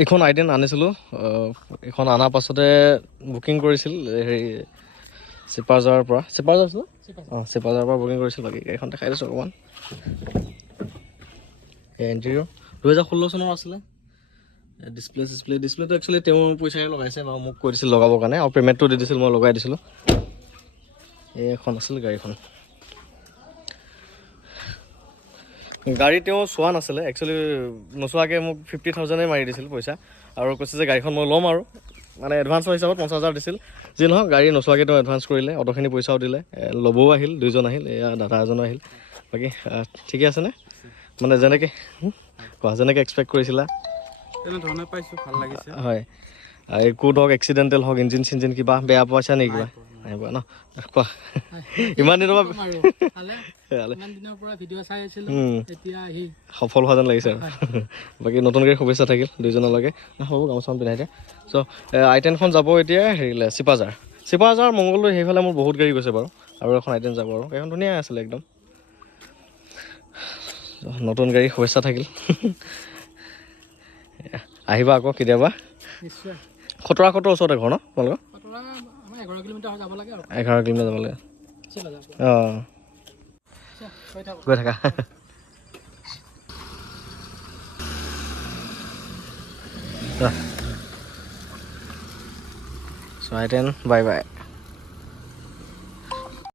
এইখন আইটেন আনিছিলোঁ এইখন অনাৰ পাছতে বুকিং কৰিছিল হেৰি চিপাঝাৰৰ পৰা চিপাঝাৰ আছিল চিপাঝাৰৰ পৰা বুকিং কৰিছিল বাকী গাড়ীখন দেখাই দিছোঁ অকণমান এণ্ট্ৰিঅ'ৰ 2016 চনৰ আছিলে ডিছপ্লেটো একচুৱেলি তেওঁ পইচাৰে লগাইছে বাৰু মোক কৈ দিছিল লগাবৰ কাৰণে আৰু পে'মেণ্টটো দি দিছিল মই লগাই দিছিলোঁ এইখন আছিল গাড়ীখন গাড়ী তেওঁ চোৱা নাছিলে একচুৱেলি নোচোৱাকৈ মোক 50,000 মাৰি দিছিল পইচা আৰু কৈছে যে গাড়ীখন মই ল'ম আৰু মানে এডভান্সৰ হিচাপত 50,000 দিছিল যি নহওক গাড়ী নোচোৱাকৈ তেওঁ এডভান্স কৰিলে অটোখিনি পইচাও দিলে ল'বও আহিল দুইজন আহিল এয়া দাদা এজনো আহিল বাকী ঠিকে আছেনে মানে যেনেকৈ কোৱা যেনেকৈ এক্সপেক্ট কৰিছিলা তেনেধৰণে পাইছোঁ ভাল লাগিছে হয় একো ধৰক এক্সিডেণ্টেল হওক ইঞ্জিন চিঞ্জিন কিবা বেয়া পাইছা নেকি কিবা নাই পোৱা ন কোৱা ইমান দিনৰ সফল হোৱা যেন লাগিছে আৰু বাকী নতুন গাড়ীৰ শুভেচ্ছা থাকিল দুইজনলৈকে হ'ব গামোচাখন পিন্ধাই দিয়া চ' আইটেনখন যাব এতিয়া হেৰিলে চিপাঝাৰ মংগলদৈ সেইফালে মোৰ বহুত গাড়ী গৈছে বাৰু আৰু এখন আইটেন যাব আৰু এইখন ধুনীয়া আছিলে একদম নতুন গাড়ী শুভেচ্ছা থাকিল আহিবা আকৌ কেতিয়াবা খটৰা ওচৰতে ঘৰ ন তোমালোকৰ 11 কিলোমিটাৰ যাব লাগে অঁ গৈ থাকা চ' আইটেন বাই